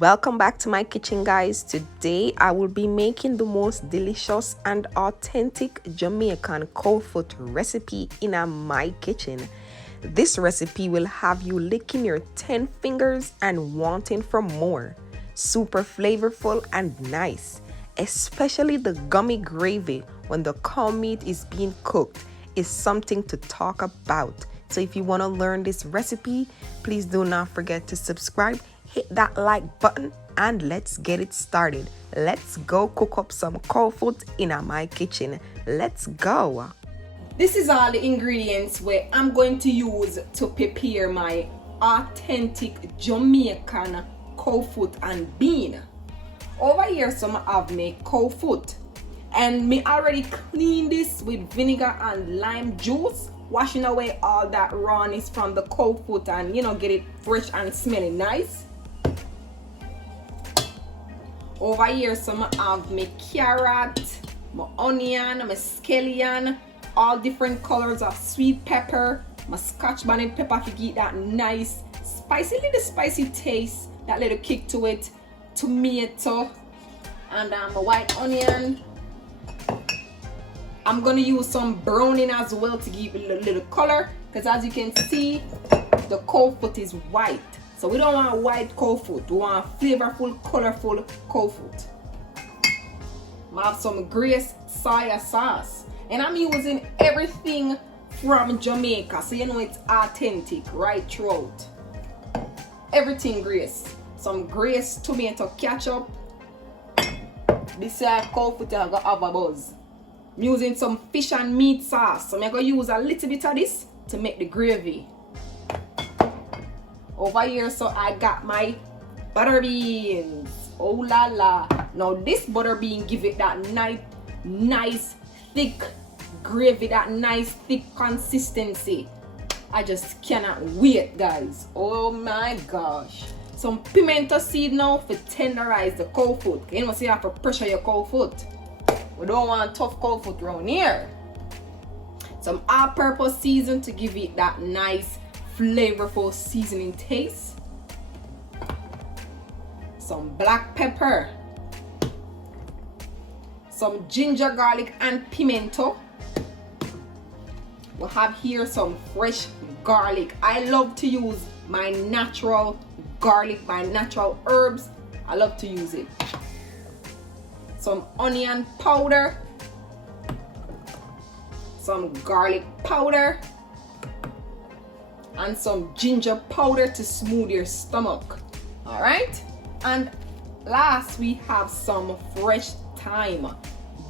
Welcome back to my kitchen, guys. Today I will be making the most delicious and authentic Jamaican cold foot recipe in my kitchen. This recipe will have you licking your 10 fingers and wanting for more. Super flavorful and nice, especially the gummy gravy when the cow meat is being cooked is something to talk about. So if you want to learn this recipe, please do not forget to subscribe, hit that like button, and let's get it started. Let's go cook up some cold foot in my kitchen. Let's go. This is all the ingredients where I'm going to use to prepare my authentic Jamaican cow foot and bean. Over here, some have my cow foot, and me already clean this with vinegar and lime juice, washing away all that rawness from the cow foot and get it fresh and smelling nice. Over here, some have my carrot, my onion, my scallion, all different colors of sweet pepper, my scotch bonnet pepper to get that nice little spicy taste, that little kick to it, tomato, and my white onion. I'm gonna use some browning as well to give it a little color, because as you can see, the cow foot is white. So we don't want white cow foot, we want flavorful, colorful cow foot. I have some grace soya sauce, and I'm using everything from Jamaica, so you know it's authentic right throughout. Everything grace. Some grace tomato ketchup. This cow foot I got have a buzz. I'm using some fish and meat sauce, so I'm gonna use a little bit of this to make the gravy. Over here, so I got my butter beans. Oh la la. Now this butter bean give it that nice thick gravy, that nice thick consistency. I just cannot wait, guys. Oh my gosh. Some pimento seed now for tenderize the cow foot. You know, so you have to pressure your cow foot. We don't want tough cow foot around here. Some all-purpose season to give it that nice flavorful seasoning taste. Some black pepper, some ginger, garlic, and pimento. We have here some fresh garlic. I love to use my natural garlic, my natural herbs. I love to use it. Some onion powder, some garlic powder, and some ginger powder to smooth your stomach. All right, and last we have some fresh thyme.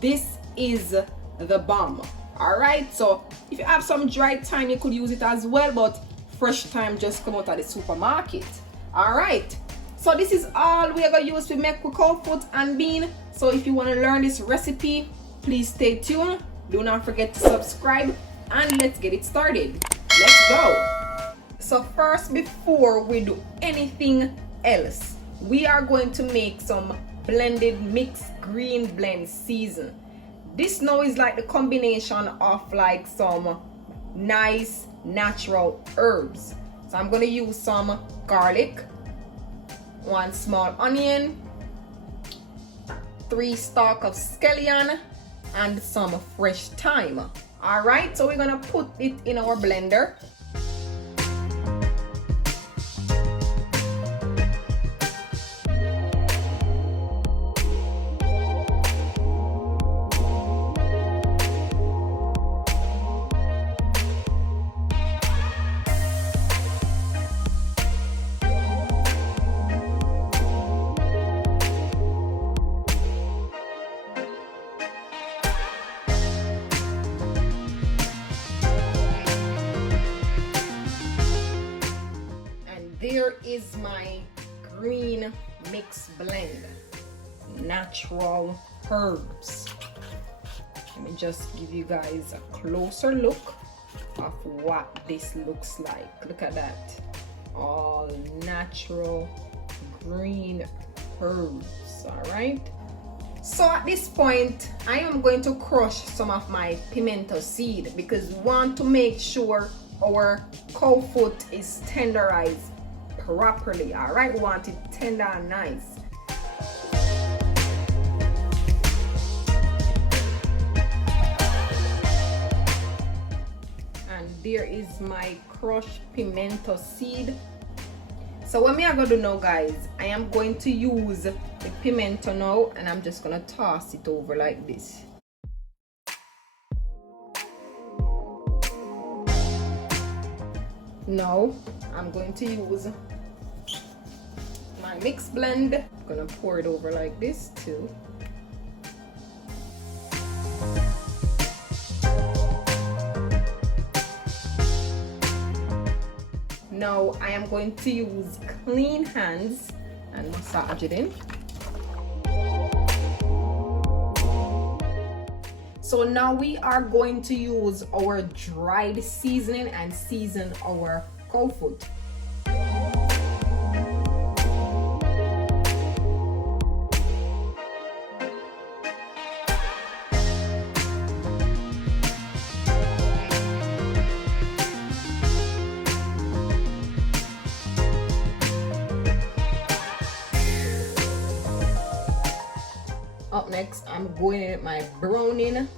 This is the bomb. All right, so if you have some dry thyme, you could use it as well, but fresh thyme just come out of the supermarket. All right, so this is all we are gonna use to make cow foot and bean. So if you want to learn this recipe, please stay tuned. Do not forget to subscribe, and let's get it started. Let's go. So first, before we do anything else, we are going to make some blended mixed green blend season. This now is like the combination of like some nice natural herbs. So I'm going to use some garlic, 1 small onion, 3 stalks of scallion, and some fresh thyme. All right, so we're going to put it in our blender. There is my green mix blend, natural herbs. Let me just give you guys a closer look of what this looks like. Look at that, all natural green herbs. All right, so at this point I am going to crush some of my pimento seed, because we want to make sure our cow foot is tenderized properly. All right, we want it tender and nice. And there is my crushed pimento seed. So what me I gonna do now, guys, I am going to use the pimento now, and I'm just gonna toss it over like this. Now I'm going to use my mix blend. I'm gonna pour it over like this too. Now I am going to use clean hands and massage it in. So now we are going to use our dried seasoning and season our cow foot. Up next, I'm going in with my browning.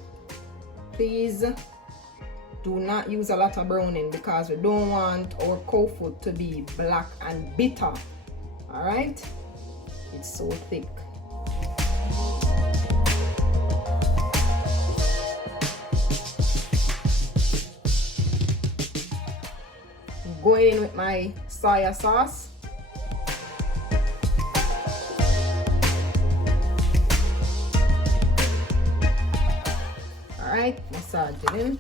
Please do not use a lot of browning because we don't want our cow food to be black and bitter. All right, it's so thick. I'm going in with my soya sauce. Alright, massage it in.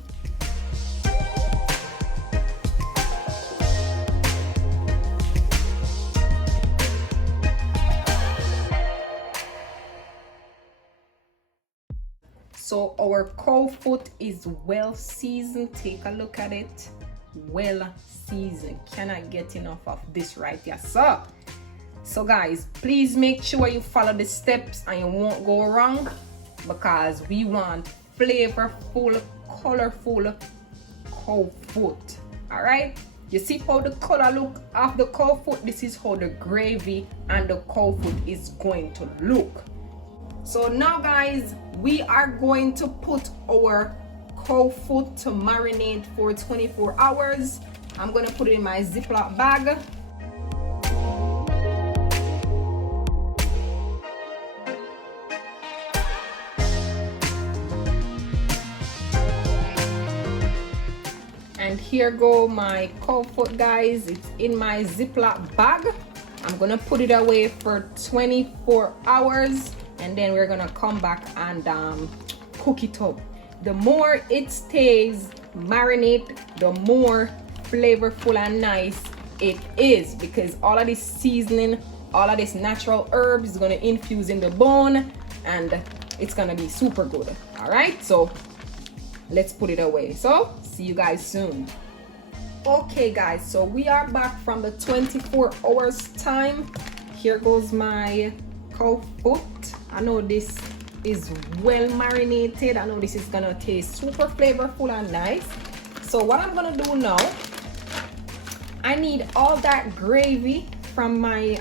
So our cow foot is well seasoned. Take a look at it. Well seasoned. Cannot get enough of this right here. So guys, please make sure you follow the steps and you won't go wrong, because we want flavorful, colorful cow foot. All right, you see how the color look of the cow foot? This is how the gravy and the cow foot is going to look. So now guys, we are going to put our cow foot to marinate for 24 hours. I'm gonna put it in my Ziploc bag. And here go my cow foot, guys. It's in my Ziploc bag. I'm gonna put it away for 24 hours, and then we're gonna come back and cook it up. The more it stays marinate, the more flavorful and nice it is, because all of this seasoning, all of this natural herbs is gonna infuse in the bone, and it's gonna be super good. All right, so let's put it away. So see you guys soon. Okay guys, so we are back from the 24 hours time. Here goes my cow foot. I know this is well marinated. I know this is gonna taste super flavorful and nice. So what I'm gonna do now, I need all that gravy from my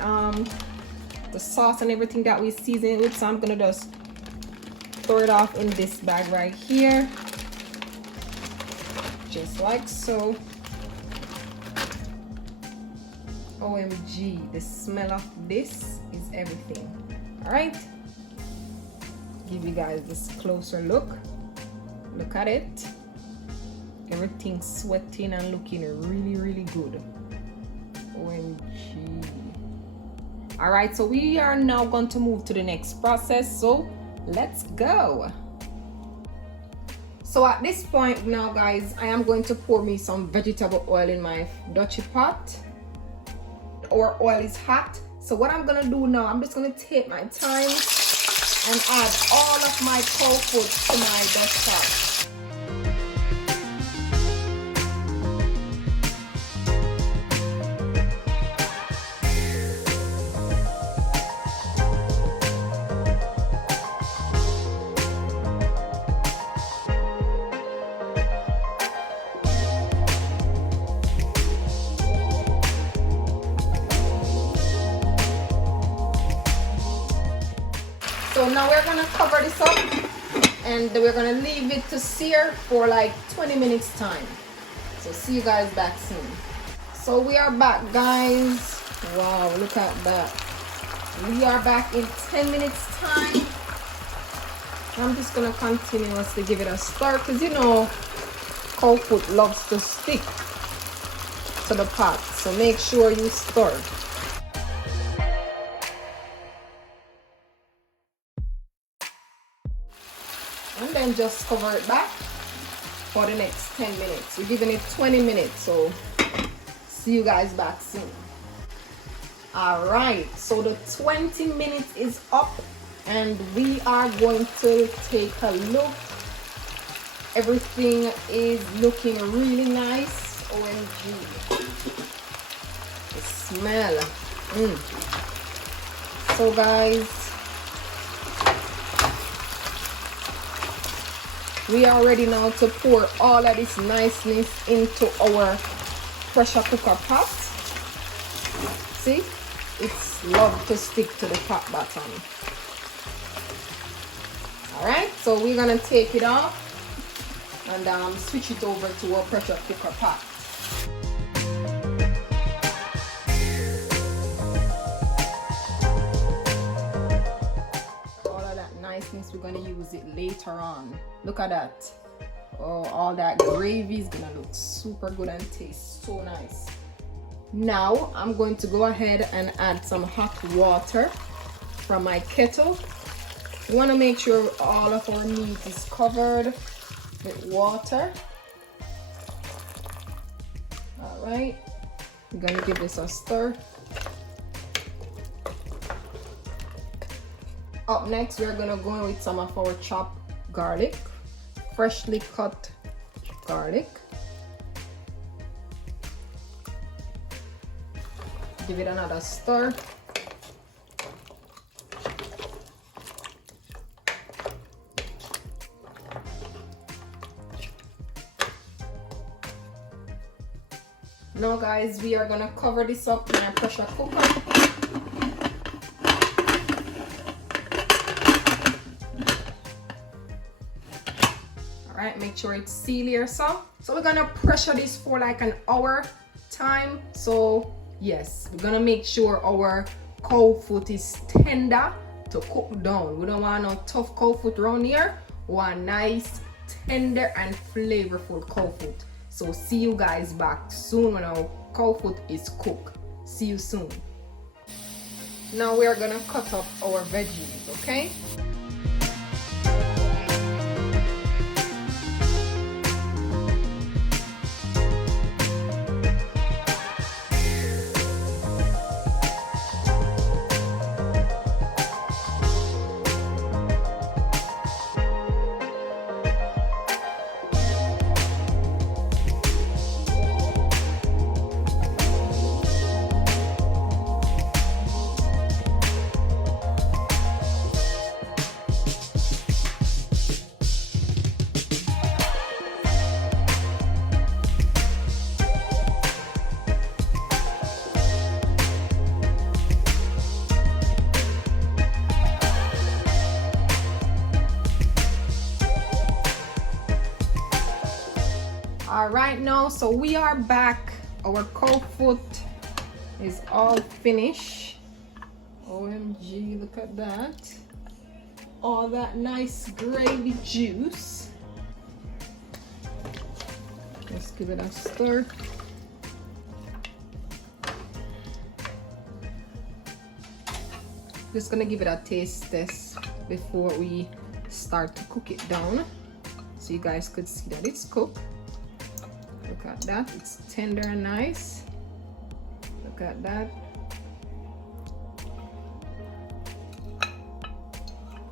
the sauce and everything that we seasoned with. So I'm gonna just throw it off in this bag right here, just like so. OMG, the smell of this is everything. All right, give you guys this closer look. Look at it. Everything's sweating and looking really good. OMG. All right, so we are now going to move to the next process, so let's go. So at this point now guys, I am going to pour me some vegetable oil in my Dutchie pot. Our oil is hot, so what I'm gonna do now, I'm just gonna take my time and add all of my cow food to my Dutch pot. So now we're gonna cover this up and we're gonna leave it to sear for like 20 minutes time. So see you guys back soon. So we are back, guys. Wow, look at that. We are back in 10 minutes time. I'm just gonna continuously give it a stir because you know cow foot loves to stick to the pot, so make sure you stir. And then just cover it back for the next 10 minutes. We're giving it 20 minutes, so see you guys back soon. All right, so the 20 minutes is up and we are going to take a look. Everything is looking really nice. OMG. The smell. So guys, we are ready now to pour all of this niceness into our pressure cooker pot. See? It's love to stick to the pot bottom. Alright, so we're gonna take it off and switch it over to our pressure cooker pot. All of that niceness, we're gonna use it later on. Look at that. Oh, all that gravy is gonna look super good and taste so nice. Now I'm going to go ahead and add some hot water from my kettle. We want to make sure all of our meat is covered with water. All right, we're going to give this a stir. Up next, we're going to go in with some of our chopped garlic, freshly cut garlic. Give it another stir. Now guys, we are gonna cover this up in a pressure cooker. Alright, make sure it's sealed here so we're gonna pressure this for like an hour time. So yes, we're gonna make sure our cow foot is tender to cook down. We don't want no tough cow foot around here. We want nice, tender and flavorful cow foot. So see you guys back soon when our cow foot is cooked. See you soon. Now we are gonna cut up our veggies, okay? All right, now so we are back. Our cow foot is all finished. OMG, look at that. All that nice gravy juice. Let's give it a stir. Just gonna give it a taste test before we start to cook it down, so you guys could see that it's cooked. Look at that, it's tender and nice. Look at that.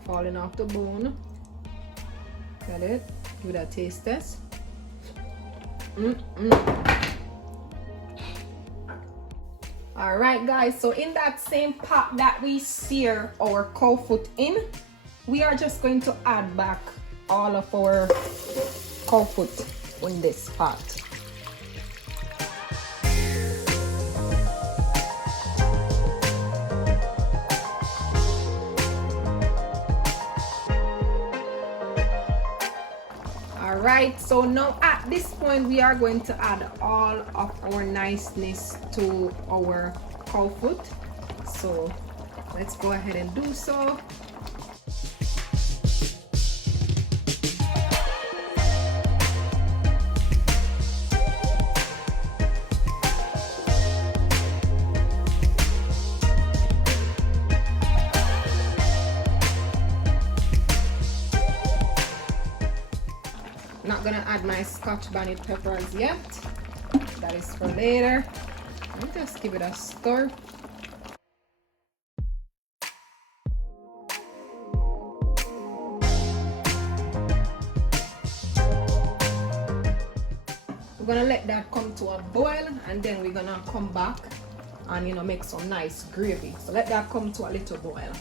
Falling off the bone. Look at it. Give it a taste test. All right, guys, so in that same pot that we sear our cow foot in, we are just going to add back all of our cow foot in this pot. right, so now at this point we are going to add all of our niceness to our cow foot. So let's go ahead and do so. Not gonna add my scotch bonnet peppers yet. That is for later. Let me just give it a stir. We're gonna let that come to a boil, and then we're gonna come back and make some nice gravy. So let that come to a little boil.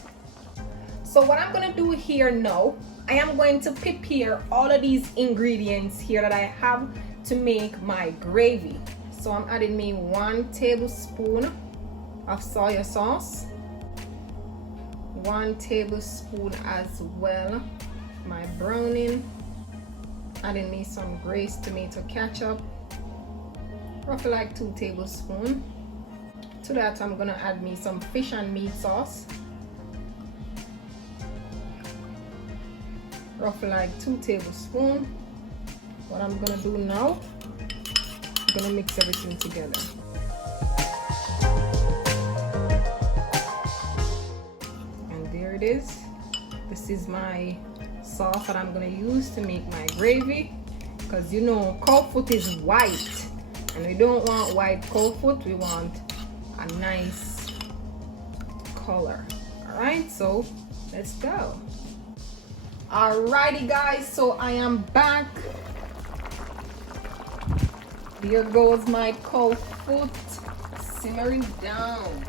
So what I'm gonna do here now, I am going to prepare all of these ingredients here that I have to make my gravy. So I'm adding me 1 tablespoon of soy sauce, 1 tablespoon as well my browning, adding me some Grace tomato ketchup, roughly like 2 tablespoons. To that I'm gonna add me some fish and meat sauce, roughly like 2 tablespoons. What I'm gonna do now, I'm gonna mix everything together. And there it is. This is my sauce that I'm gonna use to make my gravy, because cow foot is white and we don't want white cow foot, we want a nice color. All right, so let's go. Alrighty guys, so I am back. There goes my cow foot simmering down.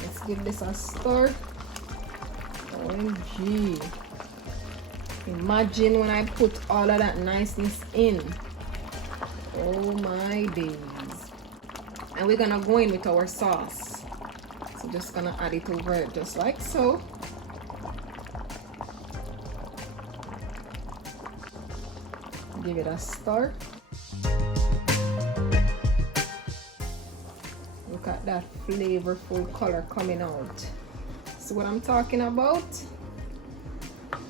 Let's give this a stir. OMG. Imagine when I put all of that niceness in. Oh my days. And we're gonna go in with our sauce. So just gonna add it over it just like so. Give it a stir. Look at that flavorful color coming out. See what I'm talking about?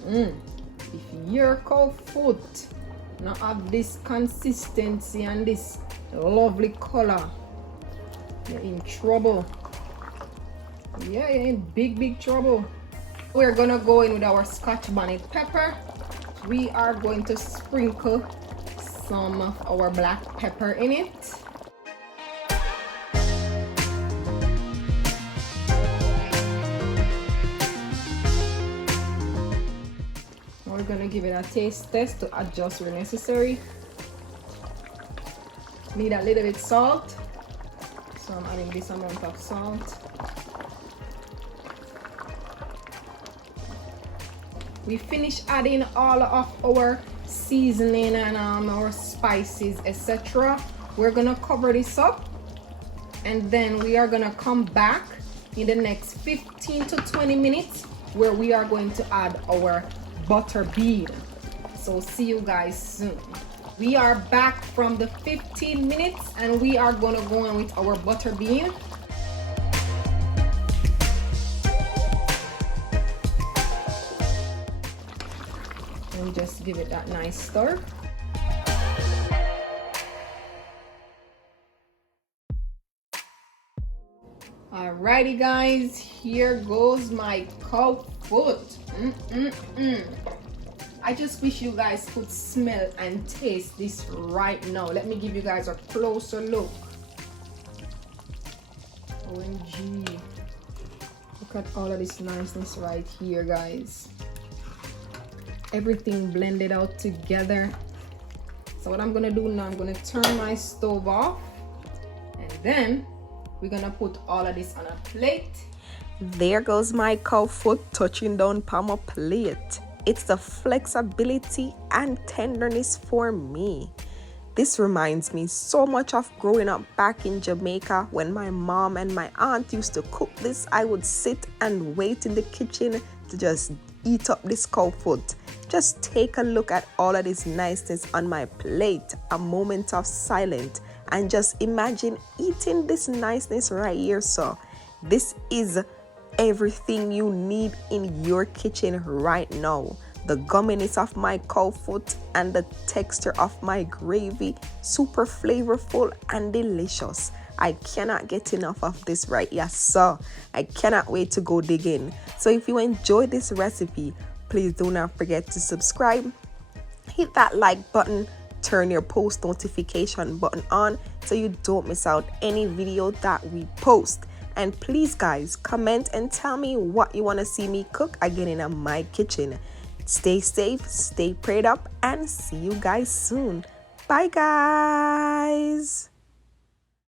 If your cow foot not have this consistency and this lovely color, you're in trouble. Yeah, you're in big trouble. We're gonna go in with our scotch bonnet pepper. We are going to sprinkle some of our black pepper in it. We're going to give it a taste test to adjust where necessary. Need a little bit salt, so I'm adding this amount of salt. We finish adding all of our seasoning and our spices, etc. We're gonna cover this up, and then we are gonna come back in the next 15 to 20 minutes where we are going to add our butter bean. So see you guys soon. We are back from the 15 minutes and we are gonna go on with our butter bean. And just give it that nice stir. Alrighty guys, here goes my cow foot. I just wish you guys could smell and taste this right now. Let me give you guys a closer look. OMG. Look at all of this niceness right here, guys. Everything blended out together. So what I'm gonna do now, I'm gonna turn my stove off, and then we're gonna put all of this on a plate. There goes my cow foot touching down on my plate. It's the flexibility and tenderness for me. This reminds me so much of growing up back in Jamaica when my mom and my aunt used to cook this. I would sit and wait in the kitchen to just eat up this cow foot. Just take a look at all of this niceness on my plate, a moment of silence, and just imagine eating this niceness right here. So this is everything you need in your kitchen right now. The gumminess of my cow foot and the texture of my gravy, super flavorful and delicious. I cannot get enough of this right here, so I cannot wait to go dig in. So if you enjoyed this recipe, please do not forget to subscribe, hit that like button, turn your post notification button on so you don't miss out any video that we post. And please guys, comment and tell me what you want to see me cook again in my kitchen. Stay safe, stay prayed up, and see you guys soon. Bye guys.